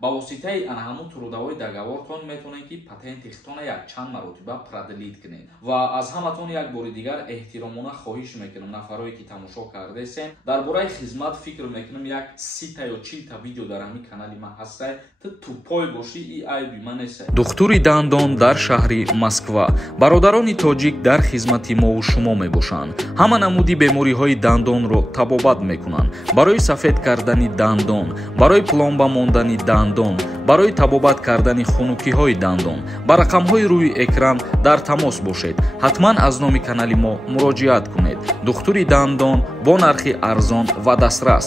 ба воситаи ана ҳамун трудовои дагавортон метавонед ки патенти хитона якчанд маротиба продлит кунед. Ва аз ҳаматон як бори дигар эҳтиромона хоҳиш мекунам, нафарое ки тамошо кардесен, дар бораи хизмат фикр мекунам як 30 ё 40 видео дар ҳамин канали ман ҳастай, ту тупой бошӣ и айби ман нестай. духтури дандон дар шаҳри Москва. бародарони тоҷик дар хизмати мову шумо мебошанд. ҳама намуди бемориҳои дандонро табобат мекунанд. барои сафед кардани дандон, барои пломба мондани дандон, барои табобат кардани хунукиҳои дандон, ба рақамҳои рӯи экран дар тамос бошед. ҳатман аз номи канали мо муроҷиат кунед. духтури дандон бо нархи арзон ва дастрас.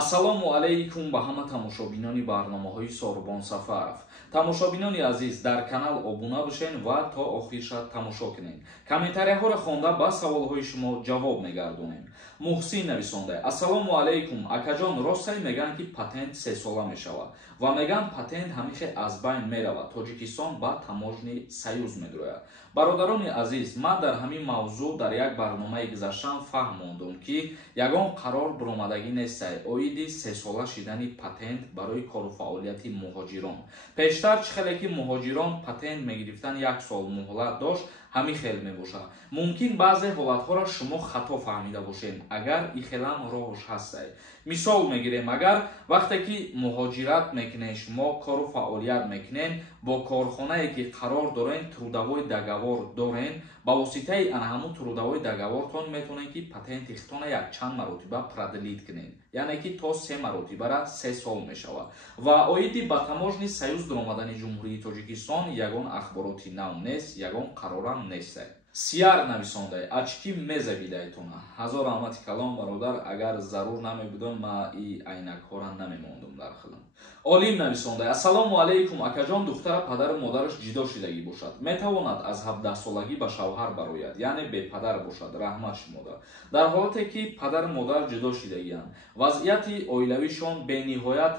ассалому алайкум ба ҳама тамошобинони барномаҳои Сорбон Сафаров. тамошобинони азиз, дар канал обуна бошен ва то охирша тамошо кунед. Комментарияҳоро хонда ба саволҳои шумо ҷавоб мегардонем. Муҳсин нависонда: ассалому алайкум, акаҷон, ростай меган ки патент 3 сола мешавад ва меган патент ҳамихе аз байн меравад. Тоҷикистон ба таможни саюз медрояд. бародарони азиз, ман дар ҳамин мавзӯъ дар як барномаи гузаштан фаҳм мондум ки ягон қарор биромадагӣ нестай оиди 3 сола шидани патент барои кору фаъолияти муҳоҷирон. пештар чӣ хеле ки муҳоҷирон патент мегирифтан 1 сол муҳлат дошт, ҳамин хел мебошад. мумкин баъзе ҳолатҳоро шумо хато фаҳмида бошед, агар ихелам роҳш ҳастай. мисол мегирем, агар вақте ки муҳоҷират мекунед, шумо кору фаъолият мекунед, бо корхонае ки қарор дорен трудовои дагавор дорен, ба воситаи ана ҳамун трудовои дагавортон метавонед ки патенти хитона якчанд маротиба продлит кунед, яъне ки то 3 маротибара 3 сол мешавад. ва оиди ба таможни саюз диромадани ҷумҳурии Тоҷикистон ягон ахбороти нав нест, ягон қарорам нестай. сияр нависондай: ачки мезавидайтона. ҳазор раҳмати калом бародар, агар зарур намебудам ма и айнакҳора намемондум дар хилам. олим нависондай: ассалому алайкум, акаҷон, духтара падару модараш ҷидо шидагӣ бошад, метавонад аз 17 солагӣ ба шавҳар барояд, яъне бепадар бошад, раҳмат шумода. дар ҳолате ки падару модар ҷидо шидагианд, вазъияти оилавишон бениҳоят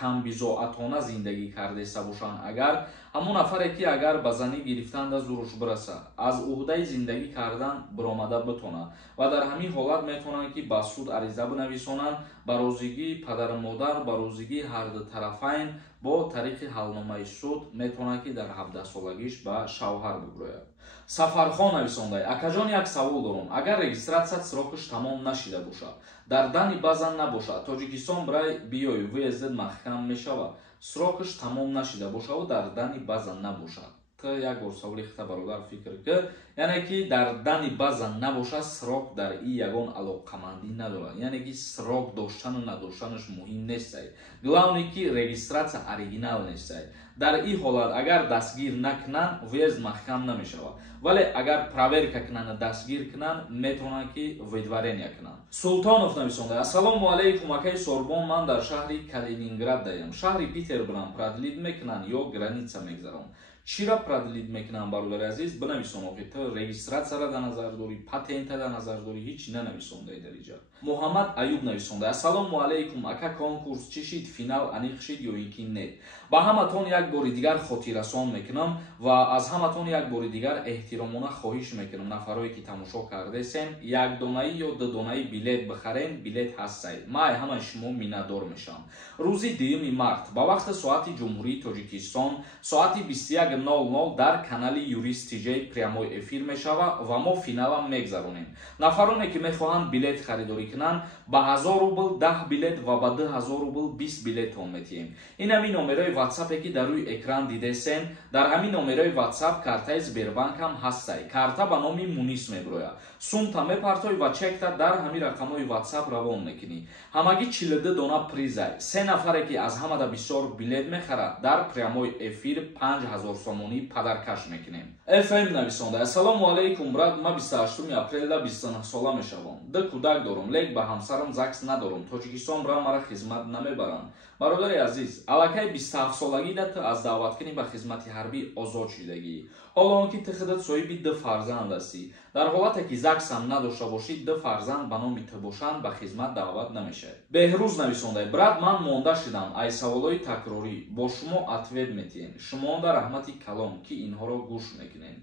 камбизоатона зиндагӣ кардаиста бошанд, агар ҳамун нафаре ки агар ба занӣ гирифтанда зуруш бираса, аз уҳдаи зиндагӣ кардан биромада битонад ва дар ҳамин ҳолат метавонанд ки ба суд ариза binavисонанд ба розигии падару модар, ба розигии ҳарду тарафайн, бо тариқи ҳалномаи суд метавонанд ки дар 17 солагиш ба шавҳар бигӯяд. Сафархон нависондай: акаҷон, як савол дорам. Агар регистратсияат срокиш тамом нашида бошад, дар дани базан набошад, Тоҷикистон барои биёй въездид маҳкам мешавад. срокиш тамом нашида бошаву дар дани базан набошад. як бор саволи хита бародар фикр кӣ, яъне ки дар дани базан набошад, срок дар и ягон алоқамандӣ надорад, яъне ки срок доштану надоштанаш муҳим нестай. главне ки регистратсия оригинал нестай. дар и ҳолат агар дастгир накунанд, въезд маҳкам намешавад, вале агар проверка кунанд, дастгир кунанд, метавонанд ки видварения кунанд. Султонов нависонда: ассалому алайкум, акаи Сорбон, ман дар шаҳри Калининград даям. шаҳри Питербурам продлит мекунанд ё граница мегзарам? чира продлит мекунанд бародари азиз? бинависон охи, ту регистратсияро дар назар дорӣ, патента дар назар дорӣ, ҳеҷ нанависондаи дар инҷа. муҳаммад Аюб нависонда: ассалому алайкум, ака, конкурс чӣ шид? финал аниқ шид ё ин ки не? ба ҳаматон як бори дигар хотиррасон мекунам ва аз ҳаматон як бори дигар эҳтиромона хоҳиш мекунам, нафарое ки тамошо кардесен, якдонаи ё дудонаи билет бихарен, билет ҳастай. ман ай ҳамаи шумо миннатдор мешавам. рӯзи 2 март ба вақти соати ҷумҳурии Тоҷикистон соати 21:00 дар канали Юрист TJ прямой эфир мешава ва мо финалам мегзаронем. нафароне ки мехоҳанд билет харидорӣ кунанд, ба 1000 рубл 10 билет ва ба 2000 рубл 20 билетон метиҳем. ин ҳамин номерои WhatsApp ки дар рӯи экран дидесен, дар ҳамин номерои WhatsApp картаи Сбербанкам ҳастай. карта ба номи Мунис меброяд. сумта мепартоӣ ва чекта дар ҳамин рақамҳои WhatsApp равон мекунӣ. ҳамагӣ 42 дона призай. 3 нафаре ки аз ҳамада бисёр билет мехарад, дар прямой эфир 5000 сомонӣ падаркаш мекунем. FM нависонда: ассалому алайкум брат, ма 28 апрелда 29 сола мешавам. ду кӯдак дорам, лек ба ҳамсарам ЗАГС надорам. Тоҷикистон бра мара хизмат намебаранд. бародари азиз, аллакай 27 солагида ту аз даъваткунӣ ба хизмати ҳарбӣ озод шудагӣ. ҳоло он ки ту худат соҳиби 2 фарзанд ҳастӣ. дар ҳолате ки ЗАГСам надошта бошӣ, 2 фарзанд ба номи ту бошанд, ба хизмат даъват намешавад. беҳрӯз нависонда: брат, ман монда шудам, ай саволои такрорӣ бо шумо ответ метиҳем. шумоонда раҳмати калом ки инҳоро гӯш мекунем.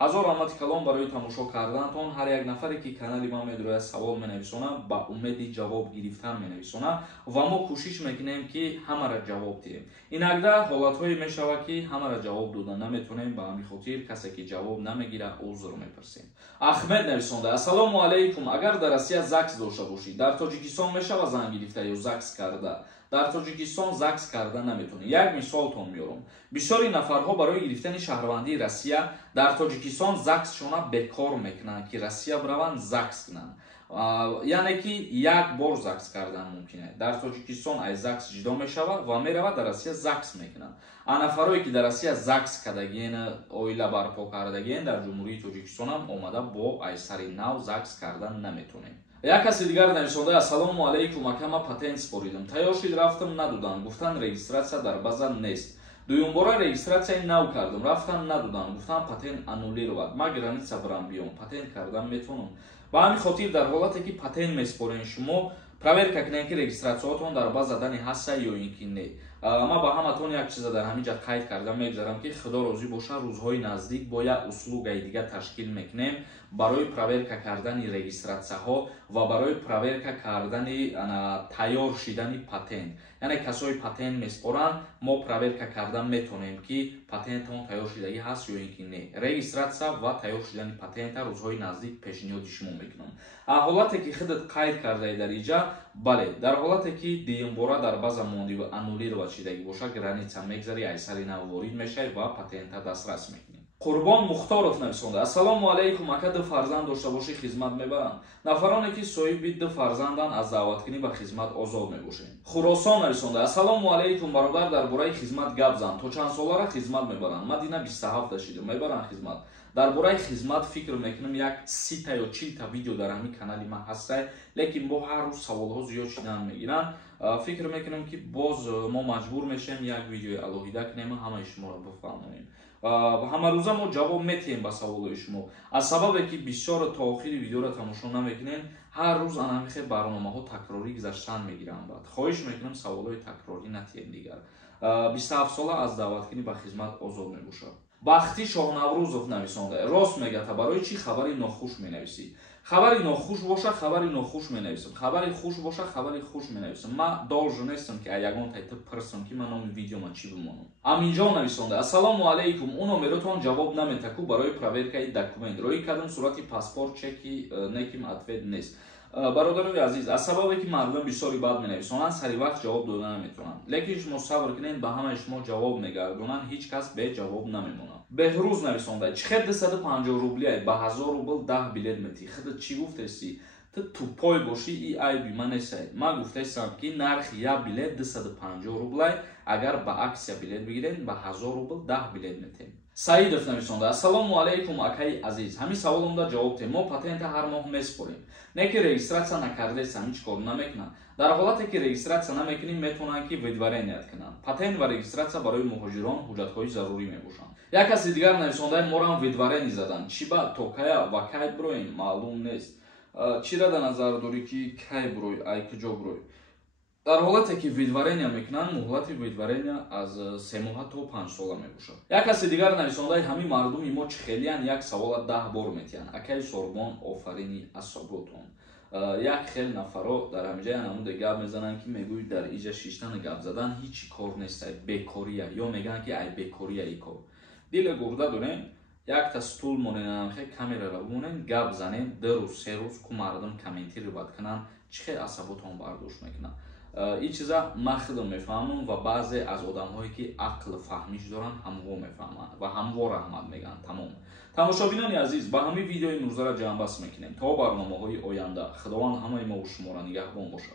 ҳазор рамати калом барои тамошо карданатон. ҳар як нафаре ки канали ман медирояд савол менависона ба умеди ҷавоб гирифтан менависона ва мо кӯшиш мекунем ки ҳамаро ҷавоб диҳем. Инагда ҳолатҳое мешавад ки ҳамаро ҷавоб дода наметонем, ба ҳамин хотир касе ки ҷавоб намегира узр мепарсем. Ахмед нависонда: ассалому алайкум, агар дар Россия ЗАГС дошта бошӣ, дар Тоҷикистон мешавад зан гирифта ё ЗАГС карда? Дар Тоҷикистон ЗАГС карда наметонӣ. Як мисолтон меорам. Бисёри нафарҳо барои гирифтани шаҳрвандии Россия дар Тоҷикистон ЗАГСшона бекор мекунанд ки Россия браванд ЗАГС кунанд. Яъне ки як бор ЗАГС кардан мумкин аст. Дар Тоҷикистон ай ЗАГС ҷудо мешавад ва меравад дар Россия ЗАГС мекунанд. Нафарое ки дар Россия ЗАГС кардагиен, оила барпо кардагиен, дар Ҷумҳурии Тоҷикистон ҳам омада бо ай сари нав ЗАГС кардан наметонем. Як каси дигар нависонда: ассалому алайкум, ака ма патент споридам. Тайёр шид, рафтам, надоданд. Гуфтан регистратсия дар база нест. Дуюм бора регистратсияи нав кардам, рафтам, надоданд. Гуфтан патент аннулировад. Ма граница барам биём, патент кардан метавонам. Ба ҳамин хотир дар ҳолате ки патент меспорен, шумо проверка кунед ки регистратсияотон дар база дани ҳаста ё ин ки не. Ма ба ҳаматон як чиза дар ҳамин ҷа қайд карда мегзарам ки худо розӣ боша, рӯзҳои наздик бо як услугаи дига ташкил мекунем барои проверка кардани регистратсияҳо ва барои проверка кардани тайёр шидани патент. Яъне касои патент меспоранд, мо проверка карда метонем ки патентон тайёр шидагӣ ҳаст ё ин ки не. Регистратсия ва тайёр шидани патента рӯзҳои наздик пешниҳоди шумо мекунам. Ҳолате ки худат қайд кардаи дар инҷа, бале, дар ҳолате ки дуюмбора дар база монди ва аннулировад шидагӣ боша, граница мегзари, ай сари нав ворид мешавӣ ва патента дастрас мекунӣ. Қурбон Мухторов нависонда: ассалому алайкум, ака ду фарзанд дошта бошӣ, хизмат мебаранд. Нафароне ки соҳиби ду фарзанданд аз даъваткунӣ ба хизмат озод мебошем. Хуросон нависонда: ассалому алайкум, бародар, дар бораи хизмат гап зан. То чанд солара хизмат мебаранд? Мадина 27 шидам, мебаранд хизмат. Дар бораи хизмат фикр мекунам, як 30 та ё 40 та видео дар ҳамин канали ман ҳастад, лекин бо ҳар рӯз саволҳо зиёд шидан мегиранд. Фикр мекунам ки боз мо маҷбур мешем як видеои алоҳида кунем, ҳамаи шуморо бифаҳмонем. ҳамарӯза мо ҷавоб метиҳем ба саволҳои шумо. Аз сабабе ки бисёр то охири видеоро тамошо намекунем, ҳар рӯз анамихе барномаҳо такрорӣ гузаштан мегиранд. Баъд хоҳиш мекунам саволҳои такрорӣ натиҳем дигар. 27 сола аз даъваткунӣ ба хизмат озод мебошад. Бахти Шоҳнаврӯзов нависонда: рост мегӯяд, барои чӣ хабари нохуш менависӣ? Хабари нохуш боша, хабари нохуш менависам. Хабари хуш боша, хабари хуш менависам. Ма должен нестам ки ягон тайта пирсам ки ман номи видеома чӣ бимонам. Аминҷон нависонда: ассалому алайкум, у номеротон ҷавоб наметаку барои проверкаи документ. Рои кардам сурати паспорт чеки неким ответ нест. Бародарои азиз, аз сабабе ки мардум бисёри бад менависонанд, сари вақт ҷавоб дода наметавонанд. Лекин шумо сабр кунед, ба ҳамаи шумо ҷавоб мегардонанд, ҳеҷ кас беҷавоб намемонад. Беҳрӯз нависонда: чихед 250 рублия ба 1000 рубл 10 билет метӣ. Худат чӣ гуфтаисӣ? Ту тупой бошӣ, и айби ман несай. Ман гуфтаистам ки нархи як билет 250 рублай, агар ба аксия билет бигиред ба 1000 рубл 10 билет метем. Саидов нависонда: ассалому алайкум, акаи азиз, ҳамин саволамда ҷавоб дем. Мо патента ҳар моҳ меспорем. Не ки регистратсия накардесам, ҳеҷ кор намекунам. Дар ҳолате ки регистратсия намекунем, метавонанд ки видвареният кунанд. Патент ва регистратсия барои муҳоҷирон ҳуҷҷатҳои зарурӣ мебошанд. Як каси дигар нависонда: морам видварени заданд. Чӣ ба то кая ва кай бироем маълум нест. Чиро да назар дорӣ ки кай бирои, ай куҷо бирои? Дар ҳолате ки видварения мекунанд, муҳлати видварения аз 3 моҳа то 5 сола мебошад. Як каси дигар нависондаи ҳамин мардуми мо чихелиян як савола 10 бор метиҳанд. Акаи Сорбон, офарини асоботон. Як хел нафаро дар ҳамиҷа намуде гап мезананд ки мегӯяд дар иҷа шиштани гап задан ҳичи кор нест, бекория, ё мегӯянд ки ай бекория и кор. Дили гурда дорем, як та стул моненам хе камераро бимонем, гап занем, 2 рӯз 3 рӯз ку мардум комменти риват кунанд, чихел асаботон бардошт мекунанд. این چیزا من خودم میفهمم و بعضی از آدم‌هایی که عقل فهمیش دارن همو میفهمن و همو رحمت میگن. تمام تماشاچیان عزیز، با همین ویدیوی امروز را جمع بس میکنیم تا برنامه‌های آینده. خداوند همه ما و شما را نگهبان باشه.